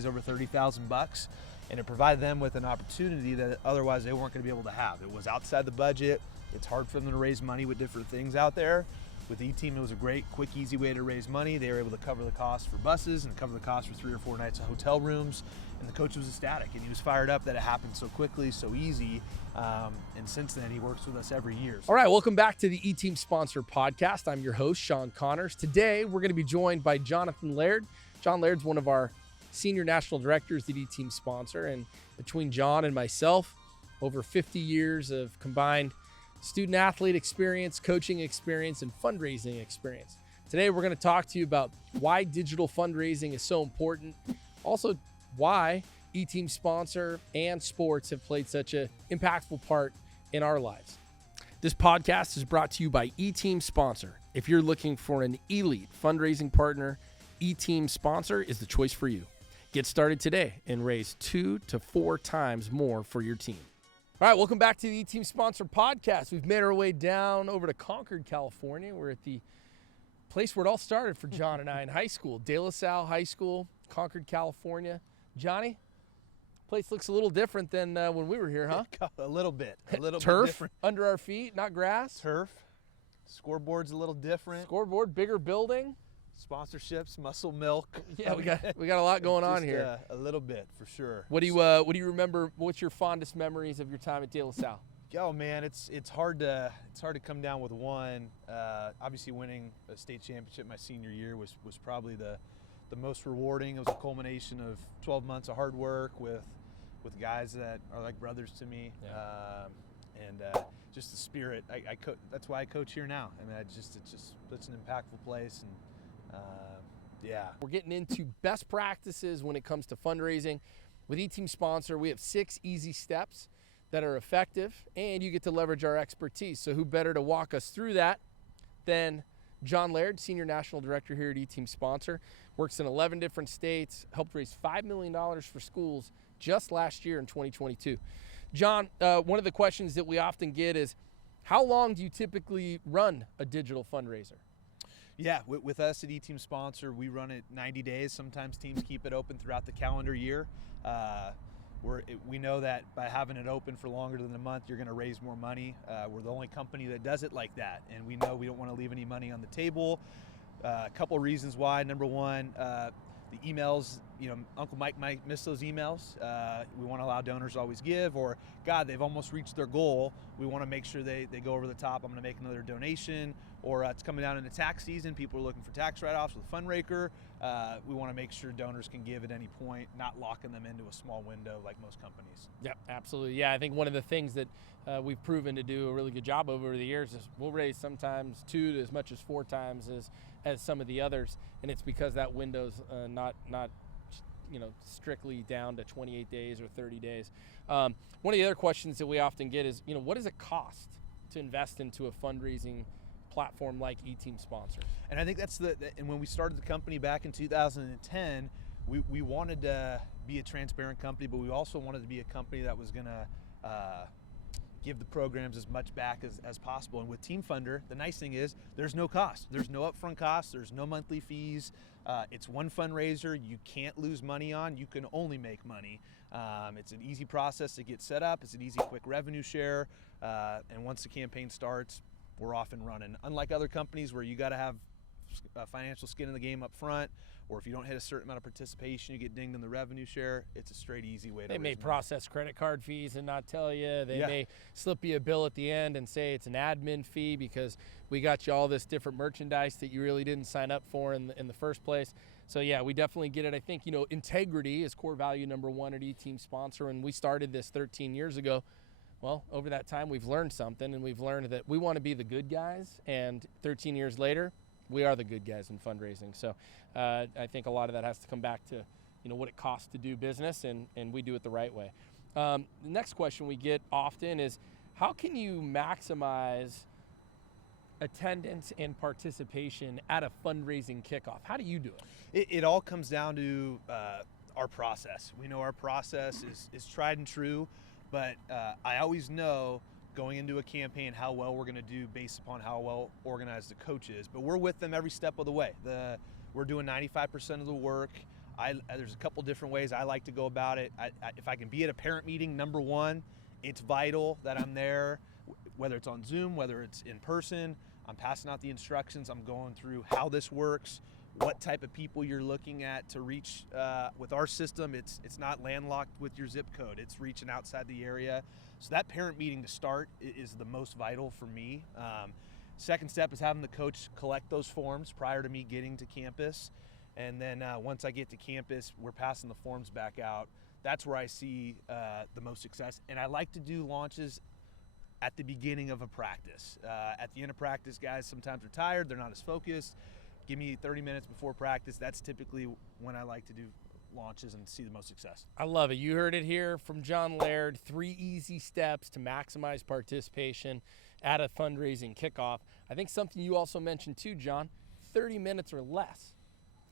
raise over $30,000, and it provided them with an opportunity that otherwise they weren't going to be able to have. It was outside the budget. It's hard for them to raise money with different things out there. With E-Team, it was a great, quick, easy way to raise money. They were able to cover the cost for buses and cover the cost for 3 or 4 nights of hotel rooms. And the coach was ecstatic, and he was fired up that it happened so quickly, so easy. And since then, he works with us every year. All right, welcome back to the E-Team Sponsor Podcast. I'm your host, Sean Connors. Today, we're going to be joined by Jonathan Laird. Jon Laird's one of our senior national directors at E-Team Sponsor. And between Jon and myself, over 50 years of combined student athlete experience, coaching experience, and fundraising experience. Today, we're going to talk to you about why digital fundraising is so important. Also, why E-Team Sponsor and sports have played such an impactful part in our lives. This podcast is brought to you by E-Team Sponsor. If you're looking for an elite fundraising partner, E-Team Sponsor is the choice for you. Get started today and raise 2 to 4 times more for your team. All right, welcome back to the E-Team Sponsor Podcast. We've made our way down over to Concord, California. We're at the place where it all started for Jon and I in high school, De La Salle High School, Concord, California. Johnny, place looks a little different than when we were here, huh? A little bit. A little Turf bit different. Under our feet, not grass. Turf. Scoreboard's a little different. Scoreboard, bigger building. Sponsorships, muscle milk. Yeah, we got a lot going on here. A little bit, for sure. What do you remember? What's your fondest memories of your time at De La Salle? Oh man, it's hard to come down with one. Obviously, winning a state championship my senior year was probably the most rewarding. It was a culmination of 12 months of hard work with guys that are like brothers to me. Yeah. And just the spirit. That's why I coach here now. I mean, it's just such an impactful place. And yeah. We're getting into best practices when it comes to fundraising. With E-Team Sponsor, we have 6 easy steps that are effective, and you get to leverage our expertise. So who better to walk us through that than Jon Laird, Senior National Director here at E-Team Sponsor. Works in 11 different states, helped raise $5 million for schools just last year in 2022. Jon, one of the questions that we often get is, how long do you typically run a digital fundraiser? Yeah, with us at E-Team Sponsor, we run it 90 days. Sometimes teams keep it open throughout the calendar year. We know that by having it open for longer than a month, you're going to raise more money. We're the only company that does it like that, and we know we don't want to leave any money on the table. A couple of reasons why. Number one, the emails, Uncle Mike might miss those emails. We want to allow donors to always give, or God, they've almost reached their goal. We want to make sure they go over the top. I'm going to make another donation, or it's coming down into tax season. People are looking for tax write-offs with Fundraiser. We want to make sure donors can give at any point, not locking them into a small window like most companies. Yeah, absolutely. Yeah, I think one of the things that we've proven to do a really good job over the years is we'll raise sometimes 2 to as much as 4 times as some of the others, and it's because that window's not strictly down to 28 days or 30 days. One of the other questions that we often get is, what does it cost to invest into a fundraising platform like E-Team Sponsor? And I think that's and when we started the company back in 2010, we wanted to be a transparent company, but we also wanted to be a company that was going to give the programs as much back as possible. And with Team Funder, the nice thing is there's no cost. There's no upfront costs. There's no monthly fees. It's one fundraiser you can't lose money on. You can only make money. It's an easy process to get set up. It's an easy, quick revenue share. And once the campaign starts, we're off and running. Unlike other companies where you got to have financial skin in the game up front, or if you don't hit a certain amount of participation, you get dinged in the revenue share. It's a straight, easy way to They may process credit card fees and not tell you. They may slip you a bill at the end and say it's an admin fee because we got you all this different merchandise that you really didn't sign up for in the first place. So yeah, we definitely get it. I think, integrity is core value number 1 at E-Team Sponsor, and we started this 13 years ago. Well, over that time, we've learned something, and we've learned that we want to be the good guys, and 13 years later, we are the good guys in fundraising. So I think a lot of that has to come back to, what it costs to do business, and we do it the right way. The next question we get often is, how can you maximize attendance and participation at a fundraising kickoff? How do you do it? It all comes down to our process. We know our process is tried and true. But I always know going into a campaign how well we're going to do based upon how well organized the coach is. But we're with them every step of the way. We're doing 95% of the work. There's a couple different ways I like to go about it. If I can be at a parent meeting, number one, it's vital that I'm there, whether it's on Zoom, whether it's in person. I'm passing out the instructions. I'm going through how this works, what type of people you're looking at to reach. With our system, it's not landlocked with your zip code. It's reaching outside the area. So that parent meeting to start is the most vital for me. Second step is having the coach collect those forms prior to me getting to campus. And then once I get to campus, we're passing the forms back out. That's where I see the most success. And I like to do launches at the beginning of a practice. At the end of practice, guys sometimes are tired, they're not as focused. Give me 30 minutes before practice. That's typically when I like to do launches and see the most success. I love it. You heard it here from Jon Laird. 3 easy steps to maximize participation at a fundraising kickoff. I think something you also mentioned too, Jon, 30 minutes or less.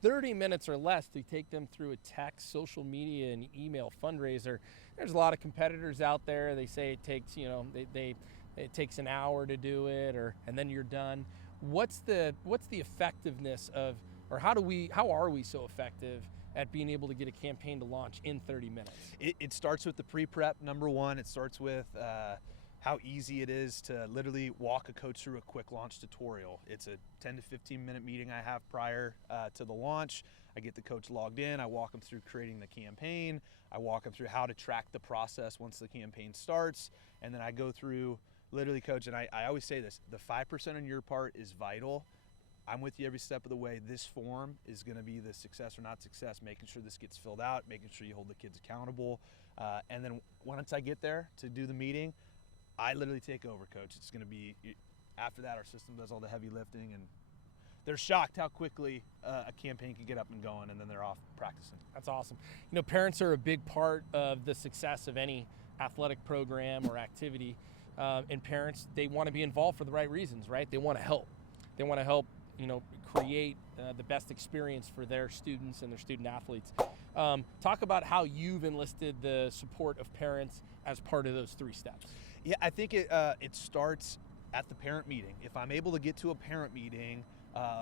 30 minutes or less to take them through a text, social media, and email fundraiser. There's a lot of competitors out there. They say it takes, it takes an hour to do it, and then you're done. What's the effectiveness of, or how are we so effective at being able to get a campaign to launch in 30 minutes? It starts with the pre-prep, number one. It starts with how easy it is to literally walk a coach through a quick launch tutorial. It's a 10 to 15 minute meeting I have prior to the launch. I get the coach logged in. I walk them through creating the campaign. I walk them through how to track the process once the campaign starts. And then I go through literally, coach, and I always say this, the 5% on your part is vital. I'm with you every step of the way. This form is going to be the success or not success, making sure this gets filled out, making sure you hold the kids accountable. And then once I get there to do the meeting, I literally take over, coach. It's going to be, after that, our system does all the heavy lifting, and they're shocked how quickly a campaign can get up and going, and then they're off practicing. That's awesome. Parents are a big part of the success of any athletic program or activity. And parents, they want to be involved for the right reasons, right? They want to help. They want to help, create the best experience for their students and their student athletes. Talk about how you've enlisted the support of parents as part of those 3 steps. Yeah, I think it starts at the parent meeting. If I'm able to get to a parent meeting,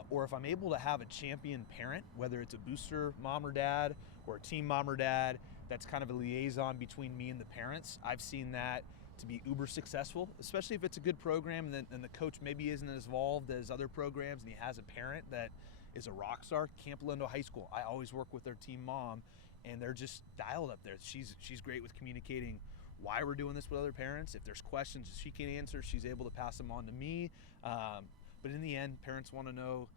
or if I'm able to have a champion parent, whether it's a booster mom or dad or a team mom or dad, that's kind of a liaison between me and the parents. I've seen that to be uber successful, especially if it's a good program and the coach maybe isn't as involved as other programs and he has a parent that is a rock star. Camp Lindo High School, I always work with their team mom, and they're just dialed up there. She's great with communicating why we're doing this with other parents. If there's questions she can answer, she's able to pass them on to me. But in the end, parents want to know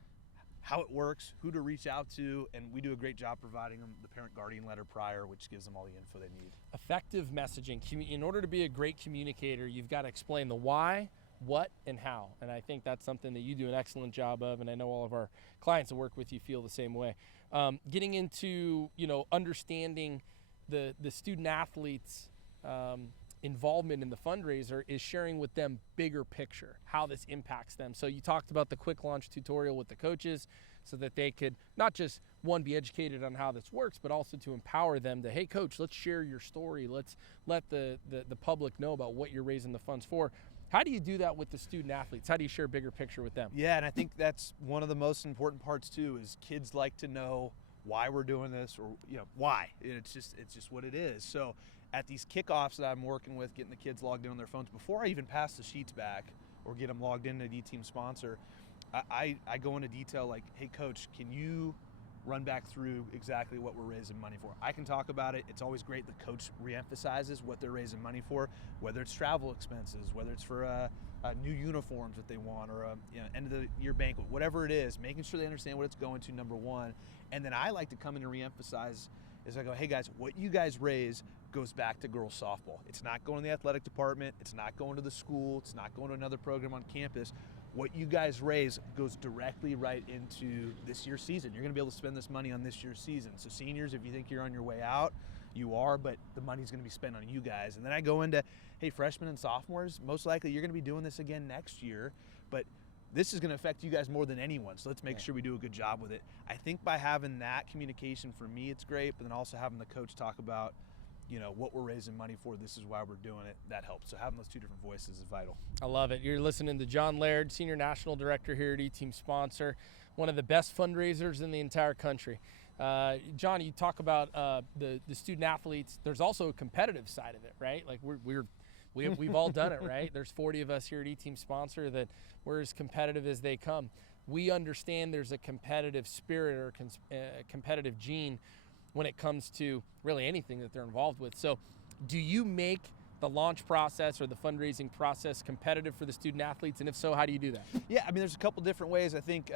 how it works, who to reach out to, and we do a great job providing them the parent guardian letter prior, which gives them all the info they need. Effective messaging. In order to be a great communicator, you've got to explain the why, what, and how. And I think that's something that you do an excellent job of, and I know all of our clients that work with you feel the same way. Getting into, understanding the student athletes' involvement in the fundraiser is sharing with them bigger picture, how this impacts them. So you talked about the quick launch tutorial with the coaches so that they could not just, one, be educated on how this works, but also to empower them to, hey, coach, let's share your story. Let's let the public know about what you're raising the funds for. How do you do that with the student athletes? How do you share a bigger picture with them? Yeah, and I think that's one of the most important parts too, is kids like to know why we're doing this, or why. It's just what it is. So at these kickoffs that I'm working with, getting the kids logged in on their phones, before I even pass the sheets back or get them logged into D-Team Sponsor, I go into detail like, hey coach, can you run back through exactly what we're raising money for? I can talk about it. It's always great the coach reemphasizes what they're raising money for, whether it's travel expenses, whether it's for new uniforms that they want, or end of the year banquet, whatever it is, making sure they understand what it's going to, number one. And then I like to come in and reemphasize is I go, hey guys, what you guys raise goes back to girls softball. It's not going to the athletic department. It's not going to the school. It's not going to another program on campus. What you guys raise goes directly right into this year's season. You're going to be able to spend this money on this year's season. So seniors, if you think you're on your way out, you are, but the money's going to be spent on you guys. And then I go into, hey, freshmen and sophomores, most likely you're going to be doing this again next year, but this is going to affect you guys more than anyone. So let's make sure we do a good job with it. I think by having that communication, for me, it's great, but then also having the coach talk about, what we're raising money for, this is why we're doing it, that helps. So having those 2 different voices is vital. I love it. You're listening to Jon Laird, Senior National Director here at E-Team Sponsor, one of the best fundraisers in the entire country. John, you talk about the student athletes. There's also a competitive side of it, right? Like we've all done it, right? There's 40 of us here at E-Team Sponsor that we're as competitive as they come. We understand there's a competitive spirit or competitive gene when it comes to really anything that they're involved with. So do you make the launch process or the fundraising process competitive for the student athletes? And if so, how do you do that? Yeah, I mean, there's a couple different ways. I think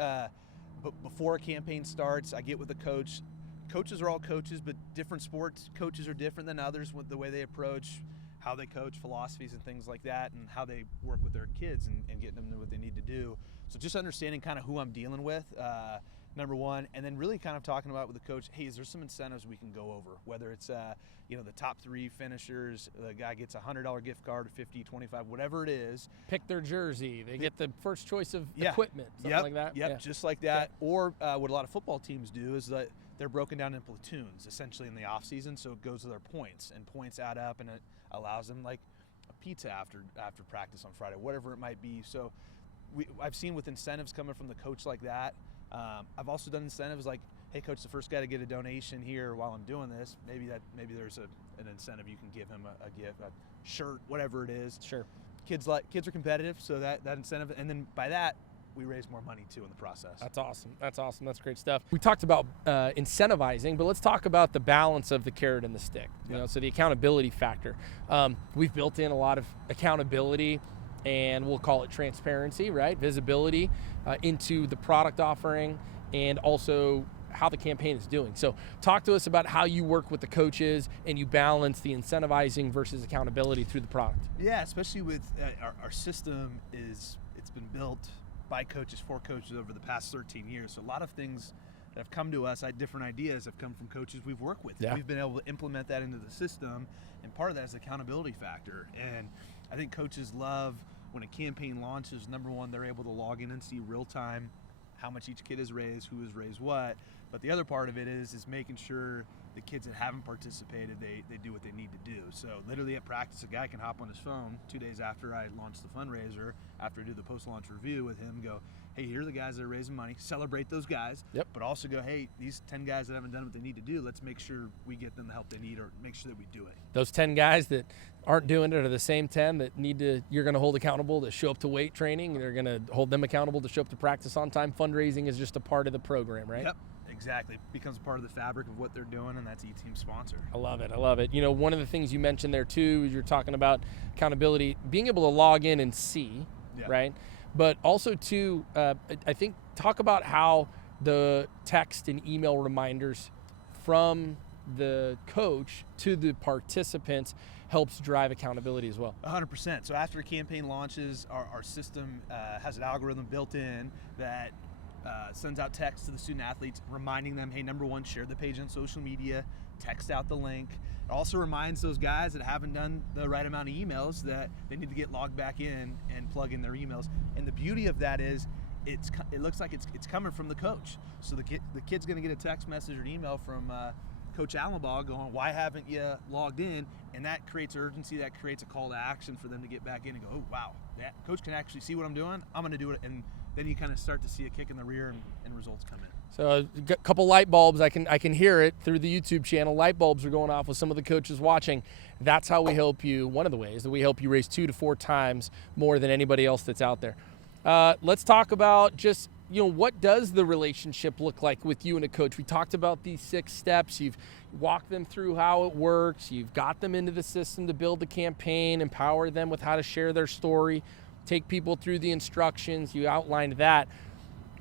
before a campaign starts, I get with the coach. Coaches are all coaches, but different sports coaches are different than others with the way they approach, how they coach, philosophies and things like that, and how they work with their kids and getting them to what they need to do. So just understanding kind of who I'm dealing with, number one, and then really kind of talking about with the coach, hey, is there some incentives we can go over? Whether it's, the top 3 finishers, the guy gets a $100 gift card, 50, 25, whatever it is. Pick their jersey. They get the first choice of equipment, something like that. Yep, just like that. Okay. Or what a lot of football teams do is that they're broken down in platoons, essentially in the off season. So it goes to their points, and points add up, and it allows them like a pizza after practice on Friday, whatever it might be. So I've seen with incentives coming from the coach like that. I've also done incentives like, hey coach, the first guy to get a donation here while I'm doing this, maybe there's an incentive you can give him a gift, a shirt, whatever it is. Sure. Kids are competitive, so that incentive, and then by that we raise more money too in the process. That's awesome. That's great stuff. We talked about incentivizing, but let's talk about the balance of the carrot and the stick. You know, so the accountability factor. We've built in a lot of accountability, and we'll call it transparency, right? Visibility into the product offering, and also how the campaign is doing. So talk to us about how you work with the coaches and you balance the incentivizing versus accountability through the product. Yeah, especially with our system it's been built by coaches for coaches over the past 13 years. So a lot of things that have come to us, different ideas have come from coaches we've worked with. Yeah. We've been able to implement that into the system, and part of that is the accountability factor. And I think coaches love when a campaign launches, number one, they're able to log in and see real time how much each kid has raised, who has raised what. But the other part of it is making sure the kids that haven't participated, they do what they need to do. So literally at practice, a guy can hop on his phone 2 days after I launch the fundraiser, after I do the post-launch review with him, go, hey, here are the guys that are raising money, celebrate those guys, but also go, hey, these 10 guys that haven't done what they need to do, let's make sure we get them the help they need, or make sure that we do it. Those 10 guys that aren't doing it are the same 10 that you're going to hold accountable to show up to weight training. You're going to hold them accountable to show up to practice on time. Fundraising is just a part of the program, right? Yep. Exactly. It becomes part of the fabric of what they're doing, and that's E-Team Sponsor. I love it. You know, one of the things you mentioned there too, you're talking about accountability, being able to log in and see, right? But also too, I think talk about how the text and email reminders from the coach to the participants helps drive accountability as well. 100%. So after a campaign launches, our system has an algorithm built in that sends out text to the student athletes reminding them, hey, number one, share the page on social media, text out the link. It also reminds those guys that haven't done the right amount of emails that they need to get logged back in and plug in their emails. And the beauty of that is it looks like it's coming from the coach. So the kid's going to get a text message or an email from Coach Allenbaugh going, why haven't you logged in? And that creates urgency, that creates a call to action for them to get back in and go, oh, wow, that coach can actually see what I'm doing. I'm going to do it. And then you kind of start to see a kick in the rear and results come in. So a couple light bulbs, I can hear it through the YouTube channel. Light bulbs are going off with some of the coaches watching. That's how we help you. One of the ways that we help you raise 2 to 4 times more than anybody else that's out there. Let's talk about just, what does the relationship look like with you and a coach? We talked about these 6 steps. You've walked them through how it works. You've got them into the system to build the campaign, empower them with how to share their story, take people through the instructions. You outlined that.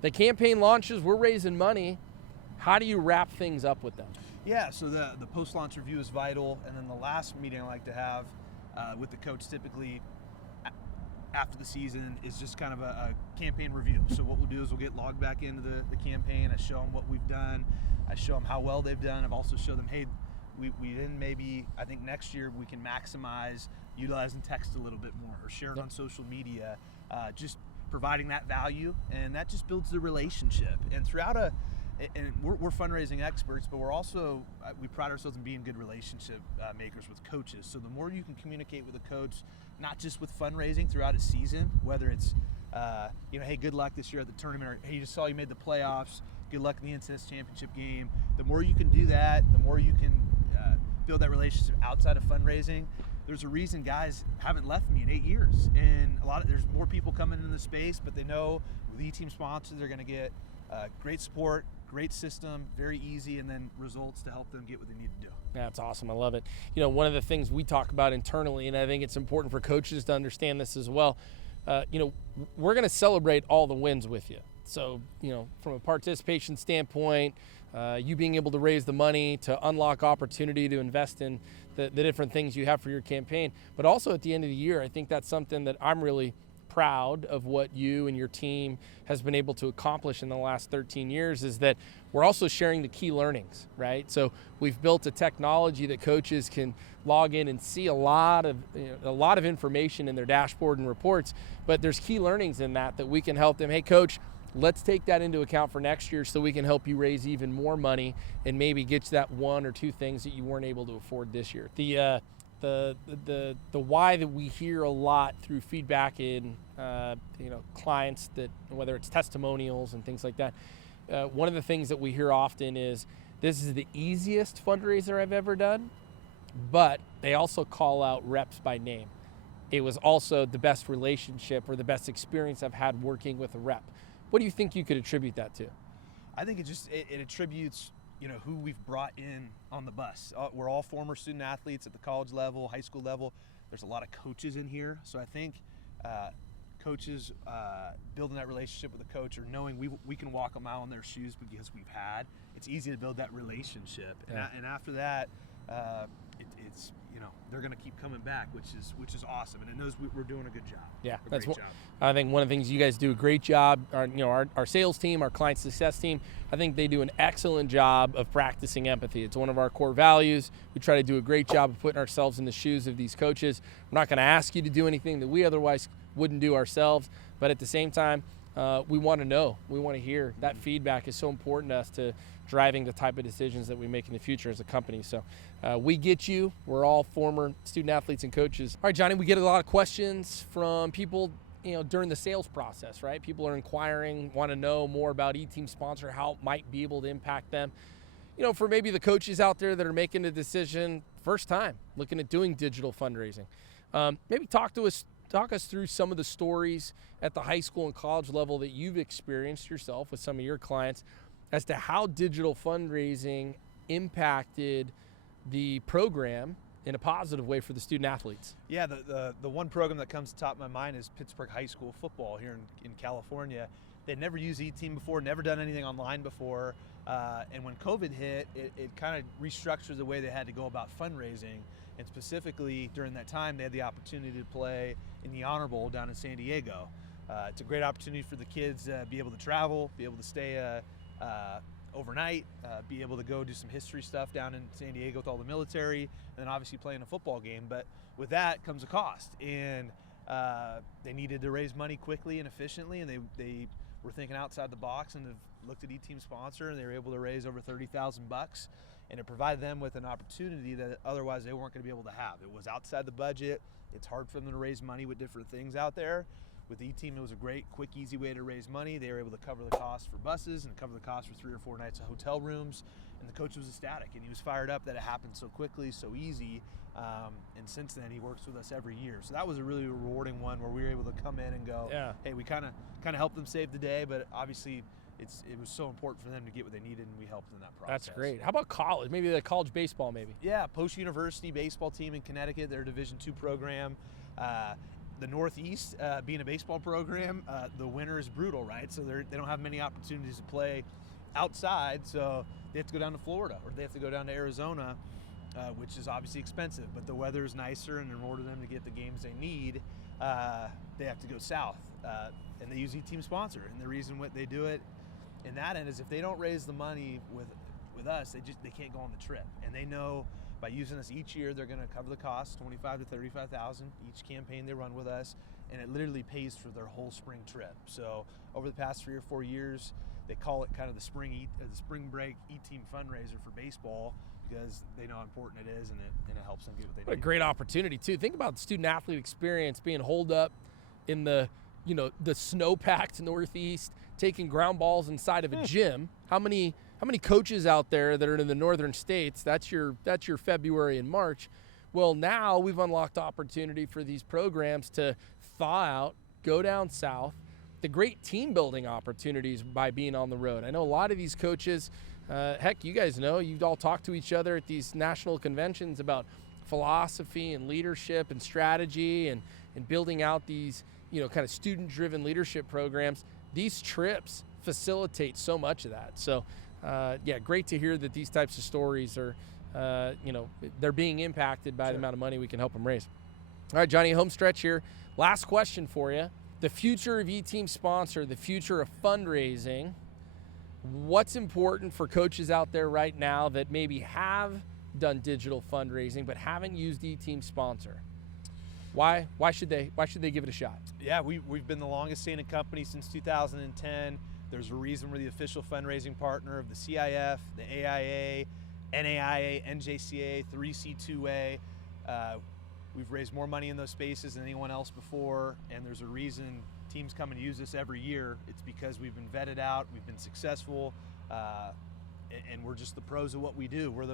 The campaign launches, we're raising money. How do you wrap things up with them? Yeah, so the post-launch review is vital, and then the last meeting I like to have with the coach typically after the season is just kind of a campaign review. So what we'll do is we'll get logged back into the campaign. I show them what we've done. I show them how well they've done. I've also showed them, hey, we didn't maybe, I think next year we can maximize utilizing text a little bit more or share it on social media, just providing that value, and that just builds the relationship. And throughout and we're fundraising experts, but we're also, we pride ourselves in being good relationship makers with coaches. So the more you can communicate with a coach, not just with fundraising throughout a season, whether it's, hey, good luck this year at the tournament, or hey, you just saw you made the playoffs, good luck in the NCS championship game. The more you can do that, the more you can build that relationship outside of fundraising. There's a reason guys haven't left me in 8 years, and there's more people coming into the space, but they know with E-Team sponsors they're going to get great support, great system, very easy, and then results to help them get what they need to do. That's awesome. I love it. One of the things we talk about internally, and I think it's important for coaches to understand this as well, we're going to celebrate all the wins with you. So, from a participation standpoint, you being able to raise the money to unlock opportunity to invest in the different things you have for your campaign. But also at the end of the year, I think that's something that I'm really proud of what you and your team has been able to accomplish in the last 13 years is that we're also sharing the key learnings, right? So we've built a technology that coaches can log in and see a lot of information in their dashboard and reports, but there's key learnings in that we can help them. Hey, coach, let's take that into account for next year so we can help you raise even more money and maybe get you that one or two things that you weren't able to afford this year. The why that we hear a lot through feedback in clients, that whether it's testimonials and things like that, one of the things that we hear often is, this is the easiest fundraiser I've ever done, but they also call out reps by name. It was also the best relationship or the best experience I've had working with a rep. What do you think you could attribute that to? I think it attributes who we've brought in on the bus. We're all former student athletes at the college level, high school level. There's a lot of coaches in here, so I think coaches building that relationship with the coach, or knowing we can walk a mile in their shoes because it's easy to build that relationship. Yeah. And after that, it's they're going to keep coming back, which is awesome, and it knows we're doing a good job. Yeah, that's great job. I think one of the things you guys do a great job. Our sales team, our client success team, I think they do an excellent job of practicing empathy. It's one of our core values. We try to do a great job of putting ourselves in the shoes of these coaches. We're not going to ask you to do anything that we otherwise wouldn't do ourselves, but at the same time, we want to know. We want to hear. That feedback is so important to us to driving the type of decisions that we make in the future as a company. So we get you. We're all former student athletes and coaches. All right, Johnny, we get a lot of questions from people during the sales process, right? People are inquiring, want to know more about E-Team Sponsor, how it might be able to impact them. For maybe the coaches out there that are making a decision first time, looking at doing digital fundraising. Maybe talk us through some of the stories at the high school and college level that you've experienced yourself with some of your clients as to how digital fundraising impacted the program in a positive way for the student athletes. Yeah, the one program that comes to top of my mind is Pittsburgh High School football here in California. They'd never used E-Team before, never done anything online before, and when COVID hit, it kind of restructured the way they had to go about fundraising. And specifically during that time, they had the opportunity to play in the Honor Bowl down in San Diego. It's a great opportunity for the kids to be able to travel, be able to stay overnight, be able to go do some history stuff down in San Diego with all the military, and then obviously playing a football game. But with that comes a cost, and they needed to raise money quickly and efficiently, and they were thinking outside the box and have looked at E-Team Sponsor, and they were able to raise over $30,000, and it provided them with an opportunity that otherwise they weren't going to be able to have. It was outside the budget. It's hard for them to raise money with different things out there. With E-Team, it was a great, quick, easy way to raise money. They were able to cover the cost for buses and cover the cost for 3 or 4 nights of hotel rooms. And the coach was ecstatic, and he was fired up that it happened so quickly, so easy. And since then, he works with us every year. So that was a really rewarding one where we were able to come in and go, hey, we kind of helped them save the day, but obviously it was so important for them to get what they needed, and we helped in that process. That's great. How about college? Maybe the college baseball, maybe? Yeah, Post University baseball team in Connecticut. They're a Division II program. The Northeast, being a baseball program, the winter is brutal, right? So they don't have many opportunities to play outside, so they have to go down to Florida, or they have to go down to Arizona, which is obviously expensive, but the weather is nicer, and in order for them to get the games they need, they have to go south, and they use E-Team Sponsor. And the reason what they do it in that end is if they don't raise the money with us, they can't go on the trip, and they know by using us each year, they're going to cover the cost, $25,000 to $35,000 each campaign they run with us, and it literally pays for their whole spring trip. So over the past 3 or 4 years, they call it kind of the spring break E-Team fundraiser for baseball, because they know how important it is, and it helps them get what they need. What a great opportunity too. Think about the student athlete experience being holed up in the the snow-packed Northeast, taking ground balls inside of a gym. How many coaches out there that are in the northern states? That's your February and March. Well, now we've unlocked opportunity for these programs to thaw out, go down south. The great team building opportunities by being on the road. I know a lot of these coaches, heck, you guys know, you all talk to each other at these national conventions about philosophy and leadership and strategy and building out these, kind of student-driven leadership programs. These trips facilitate so much of that. So, great to hear that these types of stories are, they're being impacted by the amount of money we can help them raise. All right, Johnny, home stretch here. Last question for you. The future of E-Team Sponsor, the future of fundraising. What's important for coaches out there right now that maybe have done digital fundraising but haven't used E-Team Sponsor? Why should they give it a shot? Yeah, we've been the longest standing company since 2010. There's a reason we're the official fundraising partner of the CIF, the AIA, NAIA, NJCA, 3C2A. We've raised more money in those spaces than anyone else before, and there's a reason teams come and use us every year. It's because we've been vetted out, we've been successful, and we're just the pros of what we do. We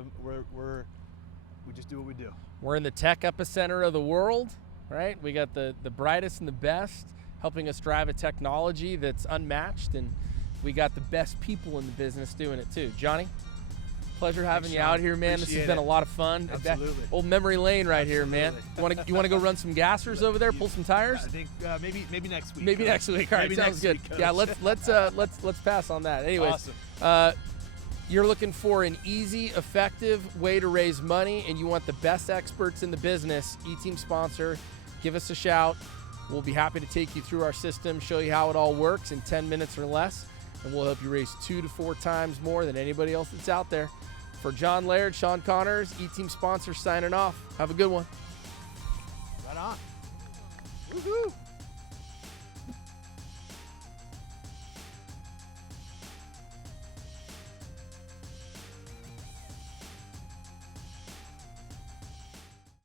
just do what we do. We're in the tech epicenter of the world, right? We got the brightest and the best helping us drive a technology that's unmatched, and we got the best people in the business doing it too. Johnny, pleasure having you out here, man. Appreciate this has been a lot of fun. Absolutely. Old memory lane right here, man. You want to go run some gassers over there, pull some tires? I think maybe next week. Maybe next week. All right, sounds good. Yeah, let's pass on that. Anyways, awesome. You're looking for an easy, effective way to raise money, and you want the best experts in the business. E-Team Sponsor, give us a shout. We'll be happy to take you through our system, show you how it all works in 10 minutes or less, and we'll help you raise 2 to 4 times more than anybody else that's out there. For Jon Laird, Sean Connors, E-Team Sponsor signing off. Have a good one. Right on. Woohoo!